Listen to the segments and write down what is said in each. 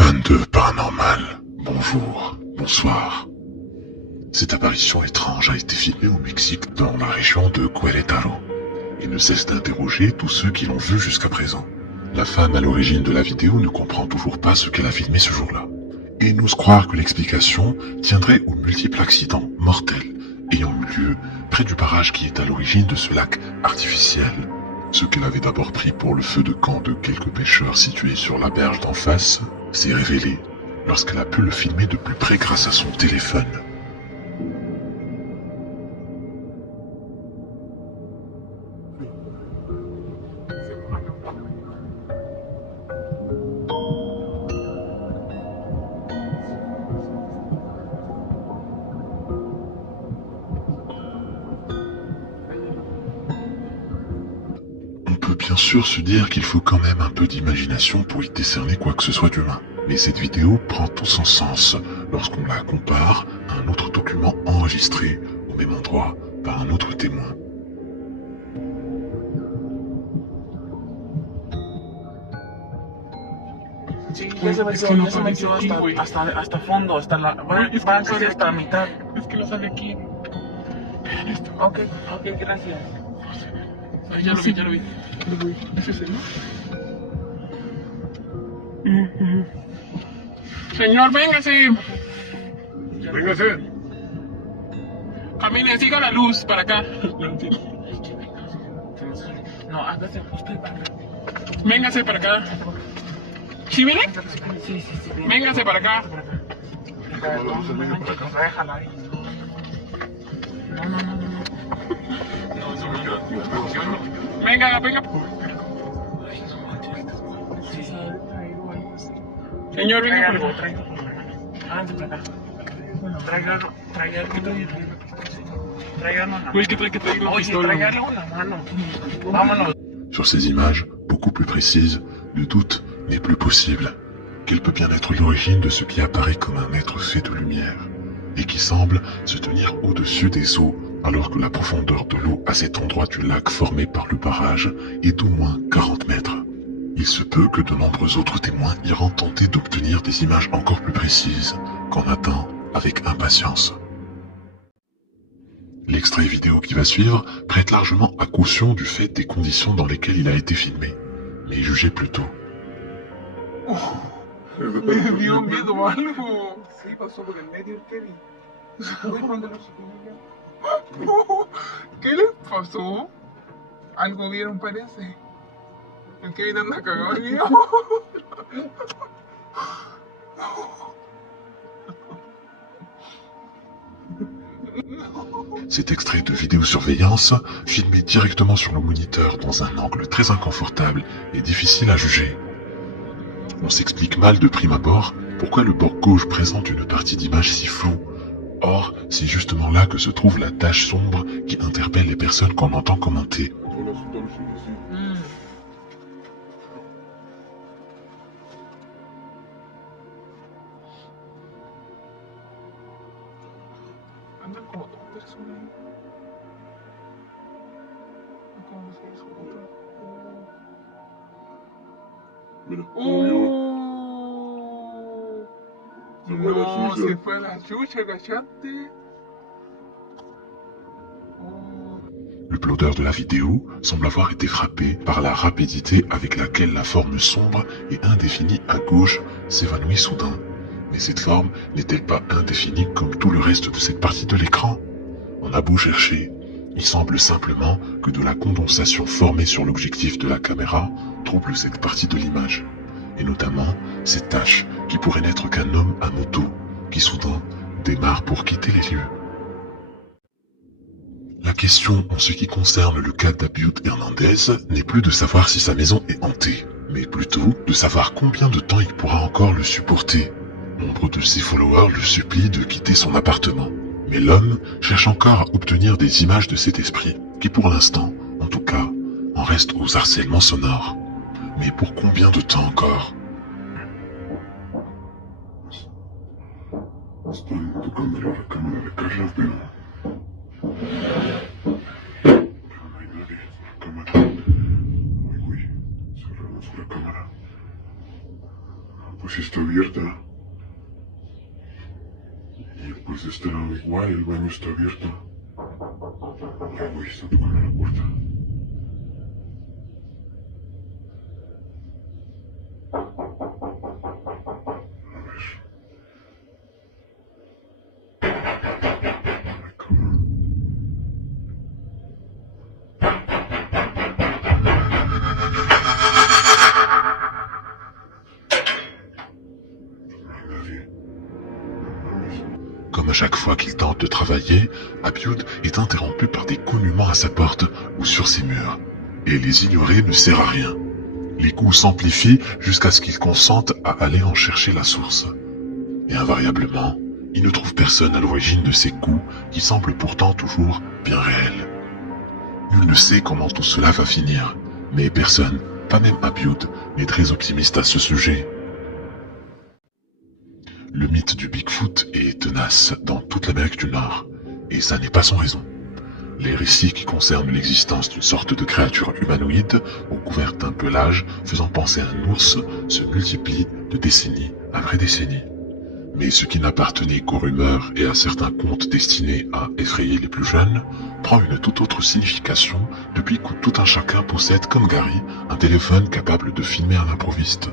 Fan de paranormal, bonjour, bonsoir. Cette apparition étrange a été filmée au Mexique dans la région de Querétaro et ne cesse d'interroger tous ceux qui l'ont vue jusqu'à présent. La femme à l'origine de la vidéo ne comprend toujours pas ce qu'elle a filmé ce jour-là et n'ose croire que l'explication tiendrait aux multiples accidents mortels ayant eu lieu près du barrage qui est à l'origine de ce lac artificiel. Ce qu'elle avait d'abord pris pour le feu de camp de quelques pêcheurs situés sur la berge d'en face s'est révélé lorsqu'elle a pu le filmer de plus près grâce à son téléphone. On peut bien sûr se dire qu'il faut quand même un peu d'imagination pour y décerner quoi que ce soit d'humain. Mais cette vidéo prend tout son sens lorsqu'on la compare à un autre document enregistré au même endroit par un autre témoin. Sí, ya se metió hasta fondo, hasta la, va casi hasta la mitad. Es que no sale aquí. Esto. Ok, gracias. Ay, ya lo vi. ¿Ese es él, no? Señor, véngase. Véngase. Camine, siga la luz para acá. No, hágase usted para acá. Véngase para acá. ¿Sí viene? Sí. Véngase para acá. Déjala ahí. No. Venga. Sí, Señor, venga por acá. Tráigalo. Háganse para acá. Tráigalo en la Uy, que trae una Oye, pistola. tráigalo en la mano. Vámonos. Sur ces images, beaucoup plus précises, le doute n'est plus possible. Quelle peut bien être l'origine de ce qui apparaît comme un être fait de lumière et qui semble se tenir au-dessus des eaux alors que la profondeur de l'eau à cet endroit du lac formé par le barrage est d'au moins 40 mètres. Il se peut que de nombreux autres témoins iront tenter d'obtenir des images encore plus précises qu'on attend avec impatience. L'extrait vidéo qui va suivre prête largement à caution du fait des conditions dans lesquelles il a été filmé, mais jugez plutôt. Me dio miedo algo. Sí, pasó por el medio el Kevin. Uy, cuando lo subimos. ¿Qué les pasó? Algo vieron, parece. El Kevin anda cagado el video. Cet extrait de vidéosurveillance, filmé directement sur le moniteur dans un angle très inconfortable et difficile à juger. On s'explique mal de prime abord pourquoi le bord gauche présente une partie d'image si floue. Or, c'est justement là que se trouve la tache sombre qui interpelle les personnes qu'on entend commenter. Andan como dos personas ahí. ¿Cómo se hizo? No, se fue a la chucha, ¿cachaste? L'uploader de la vidéo semble avoir été frappé par la rapidité avec laquelle la forme sombre et indéfinie à gauche s'évanouit soudain. Mais cette forme n'est-elle pas indéfinie comme tout le reste de cette partie de l'écran? On a beau chercher, il semble simplement que de la condensation formée sur l'objectif de la caméra trouble cette partie de l'image, et notamment cette tache qui pourrait n'être qu'un homme à moto qui soudain démarre pour quitter les lieux. La question en ce qui concerne le cas d'Abiud Hernandez n'est plus de savoir si sa maison est hantée, mais plutôt de savoir combien de temps il pourra encore le supporter. Nombre de ses followers le supplient de quitter son appartement, mais l'homme cherche encore à obtenir des images de cet esprit, qui pour l'instant, en tout cas, en reste aux harcèlements sonores. Mais pour combien de temps encore? Estoy tocando la recámara de Carla, pero no hay nadie en la cámara. Uy, cerramos la cámara. Pues está bien. abierta. Y pues de este lado igual, el baño está abierto. Ya voy, está tocando la puerta. A ver. Ay, cabrón. No hay nadie. No mames. Comme à chaque fois qu'il tente de travailler, Abiud est interrompu par des coups humains à sa porte ou sur ses murs. Et les ignorer ne sert à rien. Les coups s'amplifient jusqu'à ce qu'il consente à aller en chercher la source. Et invariablement, il ne trouve personne à l'origine de ces coups qui semblent pourtant toujours bien réels. Nul ne sait comment tout cela va finir, mais personne, pas même Abiud, n'est très optimiste à ce sujet. Le mythe du Bigfoot est tenace dans toute l'Amérique du Nord, et ça n'est pas sans raison. Les récits qui concernent l'existence d'une sorte de créature humanoïde, recouverte d'un pelage faisant penser à un ours, se multiplient de décennie après décennie. Mais ce qui n'appartenait qu'aux rumeurs et à certains contes destinés à effrayer les plus jeunes, prend une toute autre signification depuis que tout un chacun possède, comme Gary, un téléphone capable de filmer à l'improviste.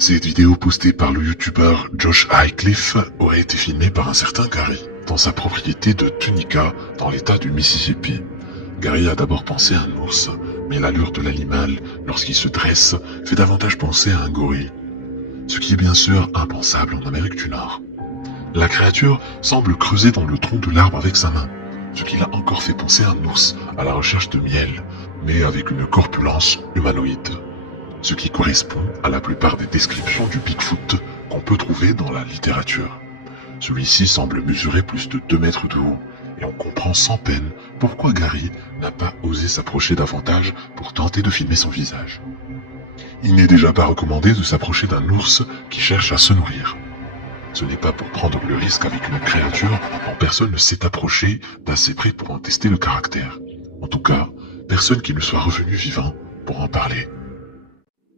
Cette vidéo postée par le youtubeur Josh Highcliffe aurait été filmée par un certain Gary, dans sa propriété de Tunica, dans l'état du Mississippi. Gary a d'abord pensé à un ours, mais l'allure de l'animal, lorsqu'il se dresse, fait davantage penser à un gorille. Ce qui est bien sûr impensable en Amérique du Nord. La créature semble creuser dans le tronc de l'arbre avec sa main, ce qui l'a encore fait penser à un ours à la recherche de miel, mais avec une corpulence humanoïde. Ce qui correspond à la plupart des descriptions du Bigfoot qu'on peut trouver dans la littérature. Celui-ci semble mesurer plus de 2 mètres de haut, et on comprend sans peine pourquoi Gary n'a pas osé s'approcher davantage pour tenter de filmer son visage. Il n'est déjà pas recommandé de s'approcher d'un ours qui cherche à se nourrir. Ce n'est pas pour prendre le risque avec une créature dont personne ne s'est approché d'assez près pour en tester le caractère. En tout cas, personne qui ne soit revenu vivant pour en parler.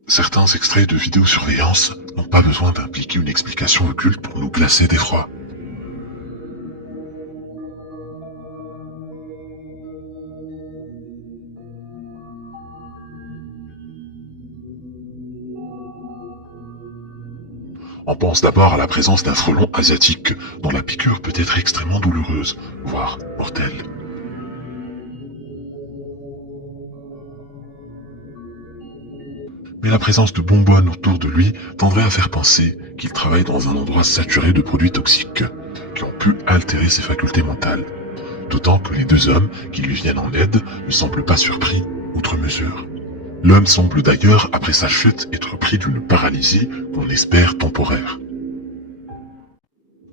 Certains extraits de vidéosurveillance n'ont pas besoin d'impliquer une explication occulte pour nous glacer d'effroi. On pense d'abord à la présence d'un frelon asiatique dont la piqûre peut être extrêmement douloureuse, voire mortelle. Mais la présence de bonbonnes autour de lui tendrait à faire penser qu'il travaille dans un endroit saturé de produits toxiques, qui ont pu altérer ses facultés mentales. D'autant que les 2 hommes qui lui viennent en aide ne semblent pas surpris, outre mesure. L'homme semble d'ailleurs, après sa chute, être pris d'une paralysie qu'on espère temporaire.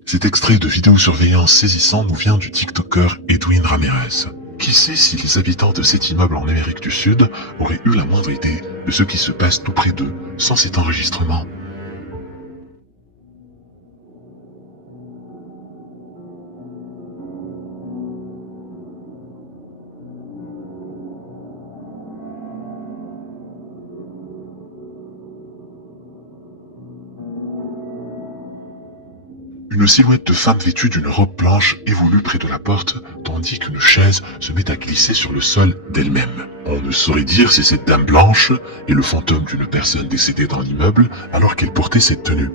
Cet extrait de vidéosurveillance saisissant nous vient du TikToker Edwin Ramirez. Qui sait si les habitants de cet immeuble en Amérique du Sud auraient eu la moindre idée de ce qui se passe tout près d'eux sans cet enregistrement? Une silhouette de femme vêtue d'une robe blanche évolue près de la porte, tandis qu'une chaise se met à glisser sur le sol d'elle-même. On ne saurait dire si cette dame blanche est le fantôme d'une personne décédée dans l'immeuble alors qu'elle portait cette tenue,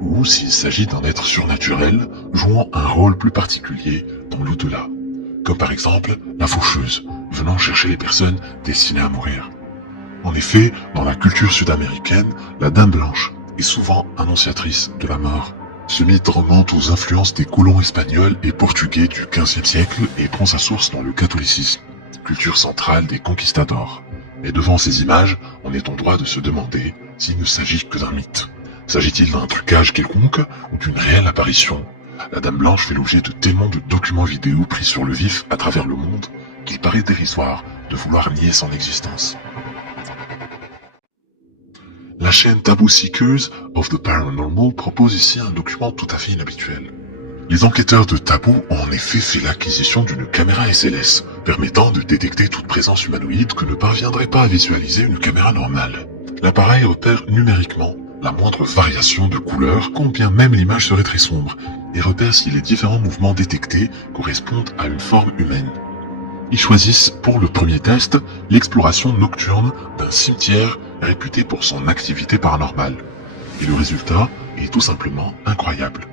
ou s'il s'agit d'un être surnaturel jouant un rôle plus particulier dans l'au-delà, comme par exemple la faucheuse, venant chercher les personnes destinées à mourir. En effet, dans la culture sud-américaine, la dame blanche est souvent annonciatrice de la mort. Ce mythe remonte aux influences des colons espagnols et portugais du XVe siècle et prend sa source dans le catholicisme, culture centrale des conquistadors. Mais devant ces images, on est en droit de se demander s'il ne s'agit que d'un mythe. S'agit-il d'un trucage quelconque ou d'une réelle apparition? La Dame Blanche fait l'objet de tellement de documents vidéo pris sur le vif à travers le monde qu'il paraît dérisoire de vouloir nier son existence. La chaîne Taboo Seekers of the Paranormal propose ici un document tout à fait inhabituel. Les enquêteurs de Tabou ont en effet fait l'acquisition d'une caméra SLS, permettant de détecter toute présence humanoïde que ne parviendrait pas à visualiser une caméra normale. L'appareil repère numériquement la moindre variation de couleur, quand bien même l'image serait très sombre, et repère si les différents mouvements détectés correspondent à une forme humaine. Ils choisissent pour le premier test l'exploration nocturne d'un cimetière réputé pour son activité paranormale. Et le résultat est tout simplement incroyable.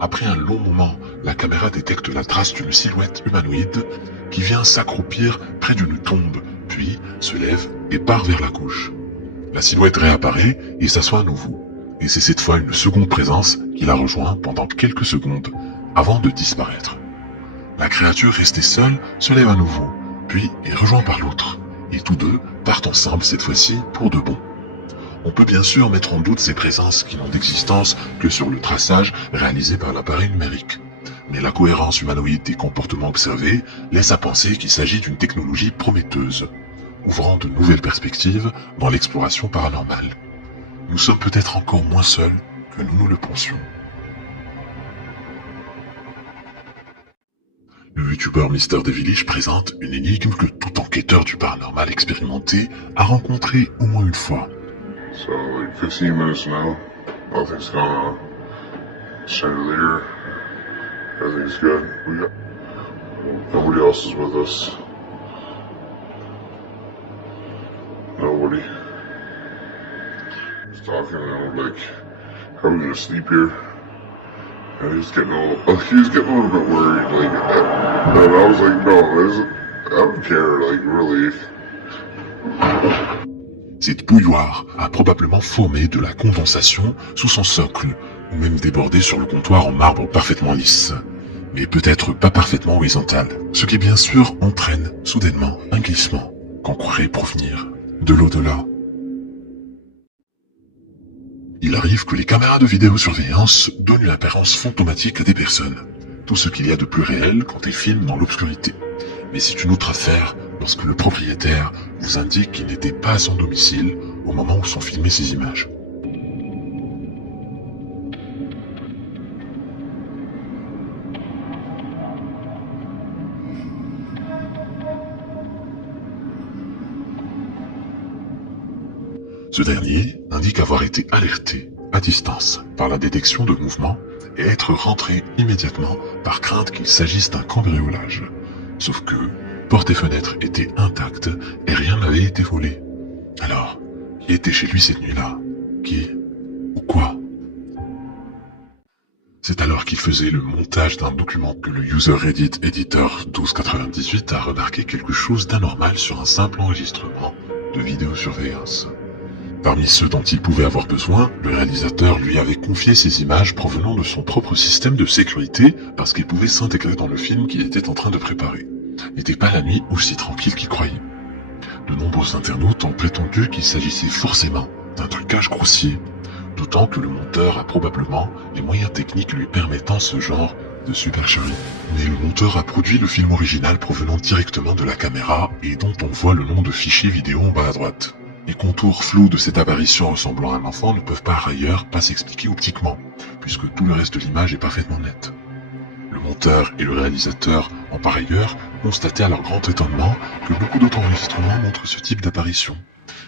Après un long moment, la caméra détecte la trace d'une silhouette humanoïde qui vient s'accroupir près d'une tombe, puis se lève et part vers la gauche. La silhouette réapparaît et s'assoit à nouveau. Et c'est cette fois une seconde présence qui la rejoint pendant quelques secondes, avant de disparaître. La créature restée seule se lève à nouveau, puis est rejointe par l'autre, et tous deux partent ensemble cette fois-ci pour de bon. On peut bien sûr mettre en doute ces présences qui n'ont d'existence que sur le traçage réalisé par l'appareil numérique. Mais la cohérence humanoïde des comportements observés laisse à penser qu'il s'agit d'une technologie prometteuse, ouvrant de nouvelles perspectives dans l'exploration paranormale. Nous sommes peut-être encore moins seuls que nous le pensions. Le youtubeur Mr. Devilish présente une énigme que tout enquêteur du paranormal expérimenté a rencontrée au moins une fois. So, like 15 minutes now, nothing's going on. Chandelier, everything's good. Nobody else is with us. Nobody. He's talking and I'm like, are we gonna sleep here? And he was getting a little bit worried, like, and I was like, no, I don't care, like, really. Cette bouilloire a probablement formé de la condensation sous son socle, ou même débordé sur le comptoir en marbre parfaitement lisse, mais peut-être pas parfaitement horizontal, ce qui bien sûr entraîne soudainement un glissement qu'on croirait provenir de l'au-delà. Il arrive que les caméras de vidéosurveillance donnent une apparence fantomatique à des personnes, tout ce qu'il y a de plus réel quand elles filment dans l'obscurité. Mais c'est une autre affaire lorsque le propriétaire vous indique qu'il n'était pas à son domicile au moment où sont filmées ces images. Ce dernier indique avoir été alerté à distance par la détection de mouvements et être rentré immédiatement par crainte qu'il s'agisse d'un cambriolage. Sauf que portes et fenêtres étaient intactes et rien n'avait été volé. Alors, qui était chez lui cette nuit-là? Qui? Ou quoi? C'est alors qu'il faisait le montage d'un document que le user Reddit Editor 1298 a remarqué quelque chose d'anormal sur un simple enregistrement de vidéosurveillance. Parmi ceux dont il pouvait avoir besoin, le réalisateur lui avait confié ces images provenant de son propre système de sécurité parce qu'il pouvait s'intégrer dans le film qu'il était en train de préparer. N'était pas la nuit aussi tranquille qu'il croyait. De nombreux internautes ont prétendu qu'il s'agissait forcément d'un trucage grossier, d'autant que le monteur a probablement les moyens techniques lui permettant ce genre de supercherie. Mais le monteur a produit le film original provenant directement de la caméra et dont on voit le nom de fichier vidéo en bas à droite. Les contours flous de cette apparition ressemblant à un enfant ne peuvent par ailleurs pas s'expliquer optiquement, puisque tout le reste de l'image est parfaitement net. Le monteur et le réalisateur ont par ailleurs constaté à leur grand étonnement que beaucoup d'autres enregistrements montrent ce type d'apparition.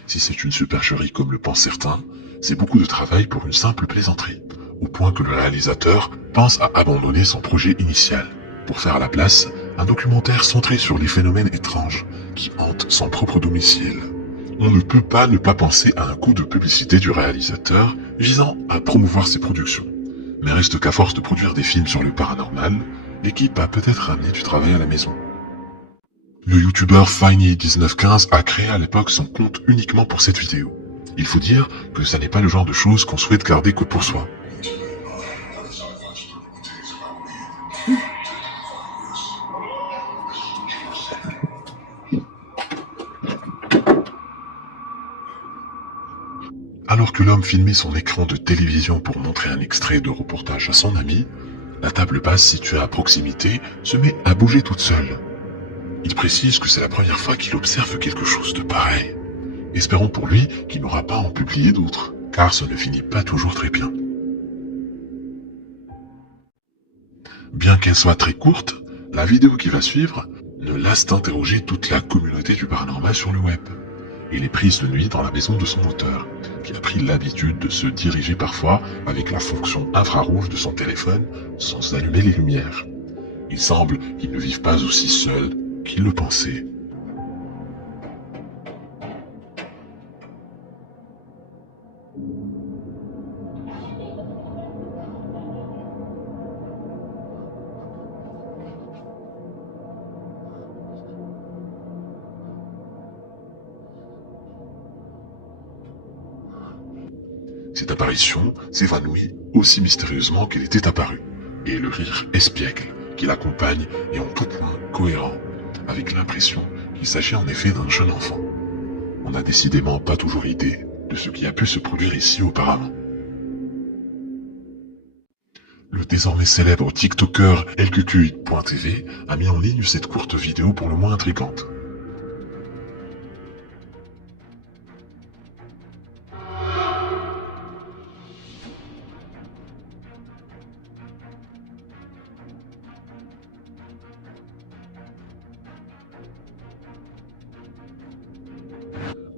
Si c'est une supercherie comme le pensent certains, c'est beaucoup de travail pour une simple plaisanterie, au point que le réalisateur pense à abandonner son projet initial, pour faire à la place un documentaire centré sur les phénomènes étranges qui hantent son propre domicile. On ne peut pas ne pas penser à un coup de publicité du réalisateur visant à promouvoir ses productions. Mais reste qu'à force de produire des films sur le paranormal, l'équipe a peut-être ramené du travail à la maison. Le youtubeur Finey1915 a créé à l'époque son compte uniquement pour cette vidéo. Il faut dire que ça n'est pas le genre de choses qu'on souhaite garder que pour soi. Alors que l'homme filmait son écran de télévision pour montrer un extrait de reportage à son ami, la table basse située à proximité se met à bouger toute seule. Il précise que c'est la première fois qu'il observe quelque chose de pareil. Espérons pour lui qu'il n'aura pas à en publier d'autres, car ça ne finit pas toujours très bien. Bien qu'elle soit très courte, la vidéo qui va suivre ne lasse d'interroger toute la communauté du paranormal sur le web. Il est prise de nuit dans la maison de son auteur, qui a pris l'habitude de se diriger parfois avec la fonction infrarouge de son téléphone sans allumer les lumières. Il semble qu'il ne vive pas aussi seul qu'il le pensait. Cette apparition s'évanouit aussi mystérieusement qu'elle était apparue, et le rire espiègle qui l'accompagne est en tout point cohérent, avec l'impression qu'il s'agit en effet d'un jeune enfant. On n'a décidément pas toujours idée de ce qui a pu se produire ici auparavant. Le désormais célèbre TikToker LQQ.tv a mis en ligne cette courte vidéo pour le moins intrigante.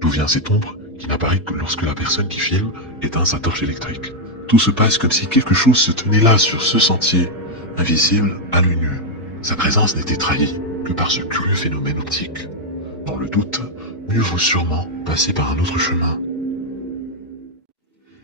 D'où vient cette ombre qui n'apparaît que lorsque la personne qui filme éteint sa torche électrique. Tout se passe comme si quelque chose se tenait là sur ce sentier, invisible à l'œil nu. Sa présence n'était trahie que par ce curieux phénomène optique. Dans le doute, mieux vaut sûrement passer par un autre chemin.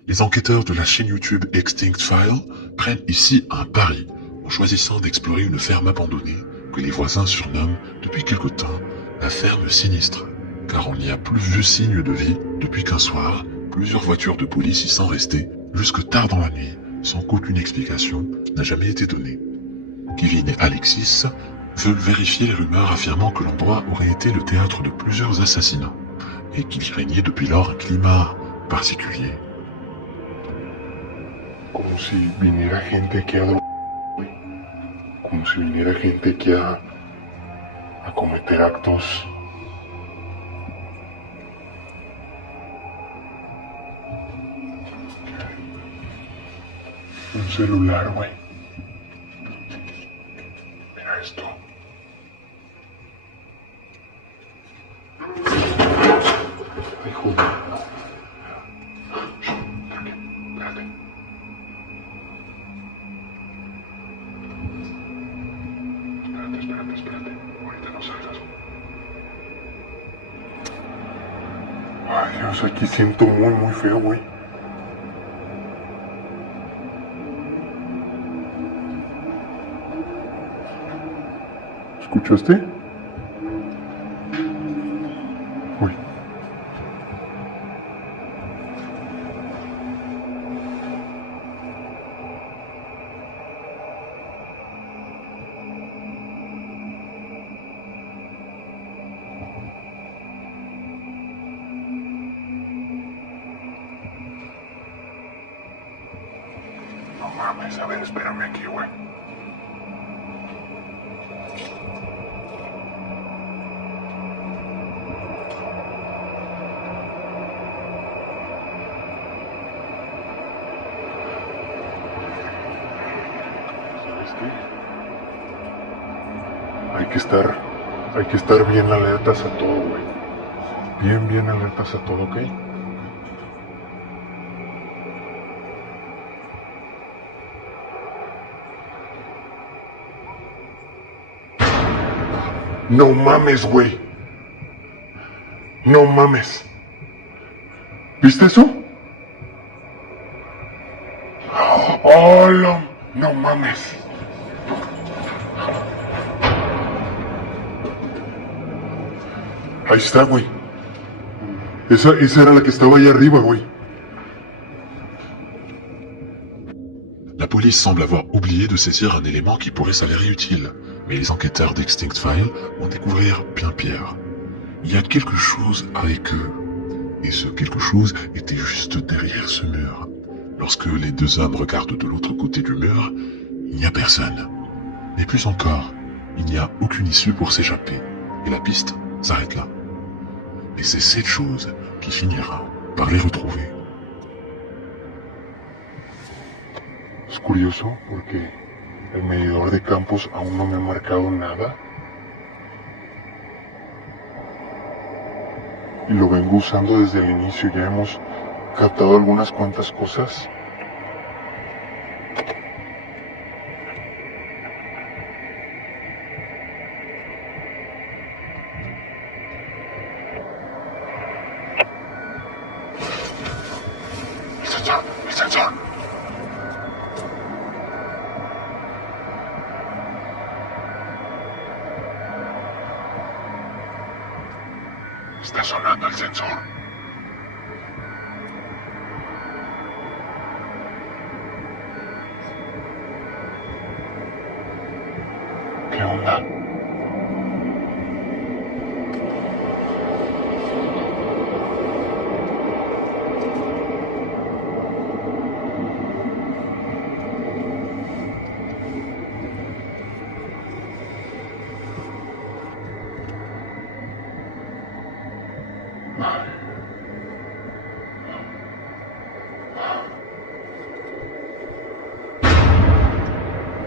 Les enquêteurs de la chaîne YouTube Extinct File prennent ici un pari en choisissant d'explorer une ferme abandonnée que les voisins surnomment depuis quelque temps la ferme sinistre. Car on n'y a plus vu signe de vie depuis qu'un soir, plusieurs voitures de police y sont restées jusque tard dans la nuit, sans qu'aucune explication n'a jamais été donnée. Kevin et Alexis veulent vérifier les rumeurs affirmant que l'endroit aurait été le théâtre de plusieurs assassinats, et qu'il y régnait depuis lors un climat particulier. Como si viniera gente aquí a como si viniera gente aquí a cometer actos. Un celular, güey. Mira esto. Ay, joder. Espérate. Espérate. Ahorita no salgas. Ay, Dios, aquí siento muy feo, güey. ¿Escuchaste? Uy. No mames, a ver, espérame aquí, güey. Hay que estar bien alertas a todo, güey. Bien alertas a todo, ¿ok? No mames, güey. No mames. ¿Viste eso? ¡Hola! No mames. Ahí está, güey. Esa era la que estaba ahí arriba, güey. La police semble avoir oublié de saisir un élément qui pourrait s'avérer utile, mais les enquêteurs d'Extinct File vont découvrir bien pire. Il y a quelque chose avec eux, et ce quelque chose était juste derrière ce mur. Lorsque les deux hommes regardent de l'autre côté du mur, il n'y a personne. Mais plus encore, il n'y a aucune issue pour s'échapper, et la piste s'arrête là. Et c'est cette chose qui finira par les retrouver. Es curioso porque el medidor de campos aún no me ha marcado nada. Y lo vengo usando desde el inicio. Ya hemos captado algunas cuantas cosas. El sensor. Está sonando el sensor. ¿Qué onda?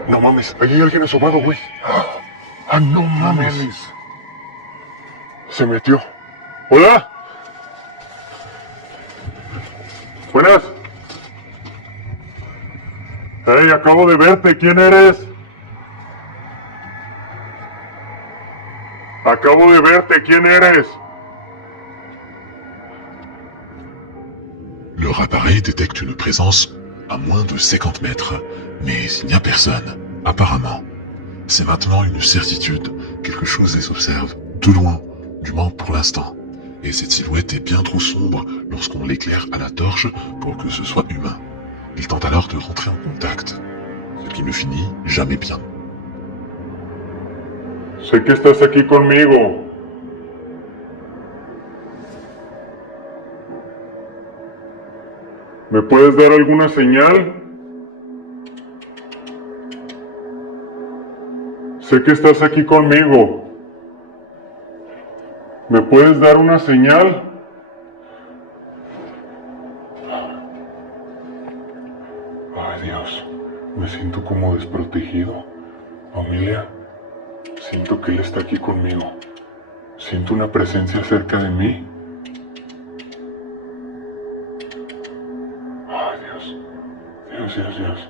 No mames, ahí hay alguien asomado, güey. Ah, no mames. Se metió. ¡Hola! Buenas. Hey, acabo de verte. ¿Quién eres? Acabo de verte. ¿Quién eres? Leur appareil détecte une présence à moins de 50 mètres, mais il n'y a personne, apparemment. C'est maintenant une certitude, quelque chose les observe, de loin, du moins pour l'instant. Et cette silhouette est bien trop sombre lorsqu'on l'éclaire à la torche pour que ce soit humain. Il tente alors de rentrer en contact, ce qui ne finit jamais bien. Sé que estás aquí conmigo. ¿Me puedes dar alguna señal? Sé que estás aquí conmigo. ¿Me puedes dar una señal? Ay, Dios. Me siento como desprotegido. Familia, siento que Él está aquí conmigo. Siento una presencia cerca de mí. Ay, Dios. Dios.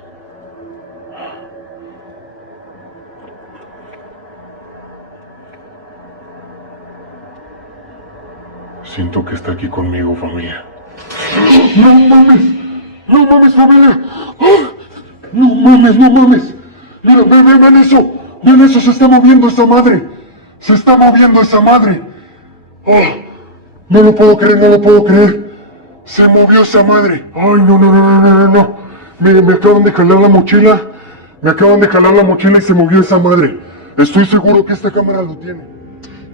Siento que está aquí conmigo, familia. ¡No mames! ¡No mames, familia! ¡Oh! ¡No mames! Mira, ven eso. Ven eso, se está moviendo esa madre. Se está moviendo esa madre. ¡Oh! No lo puedo creer. Se movió esa madre. Ay, no. Me acaban de jalar la mochila. Y se movió esa madre. Estoy seguro que esta cámara lo tiene.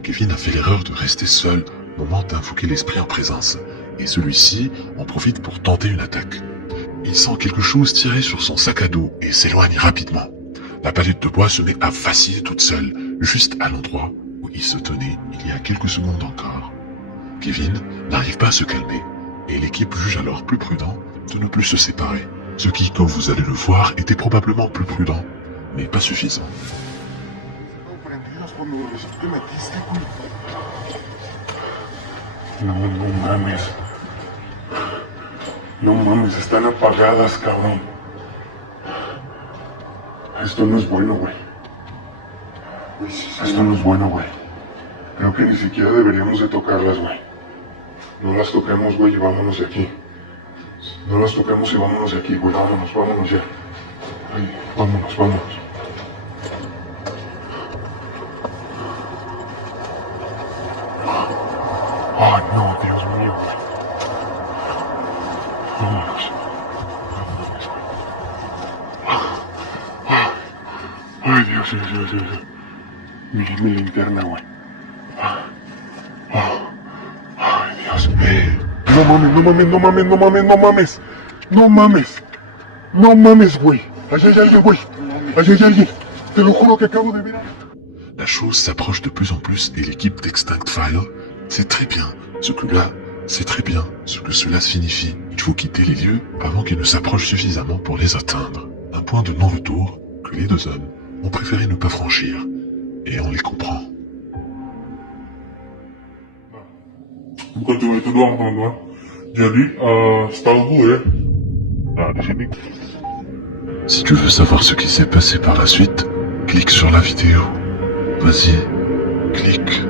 Kevin a fait l'erreur de rester seul au moment d'invoquer l'esprit en présence, et celui-ci en profite pour tenter une attaque. Il sent quelque chose tirer sur son sac à dos et s'éloigne rapidement. La palette de bois se met à vaciller toute seule, juste à l'endroit où il se tenait il y a quelques secondes encore. Kevin n'arrive pas à se calmer, et l'équipe juge alors plus prudent de ne plus se séparer. Ce qui, comme vous allez le voir, était probablement plus prudent, mais pas suffisant. Prendidos cuando mames, ¿te metiste, güey? No mames. No mames, están apagadas, cabrón. Esto no es bueno, güey. Esto no es bueno, güey. Creo que ni siquiera deberíamos de tocarlas, güey. No las toquemos, güey, y vámonos de aquí. No las toquemos y vámonos de aquí, güey. Vámonos ya. Ay, vámonos. Ay, no, Dios mío, güey. Vámonos. Ay, Dios. Mi linterna, güey. Ay, Dios. No mames, güey. Allá hay alguien, güey. Allá hay alguien. Te lo juro que acabo de ver. La chose s'approche de plus en plus et l'équipe d'Extinct File sait très bien ce que cela signifie. Il faut quitter les lieux avant qu'ils ne s'approchent suffisamment pour les atteindre. Un point de non-retour que les deux hommes ont préféré ne pas franchir. Et on les comprend. Bukan cuma itu doang, teman-teman. Jadi, setahu gue, nah di sini. Si tu veux savoir ce qui s'est passé par la suite, clique sur la vidéo. Vas-y, clique.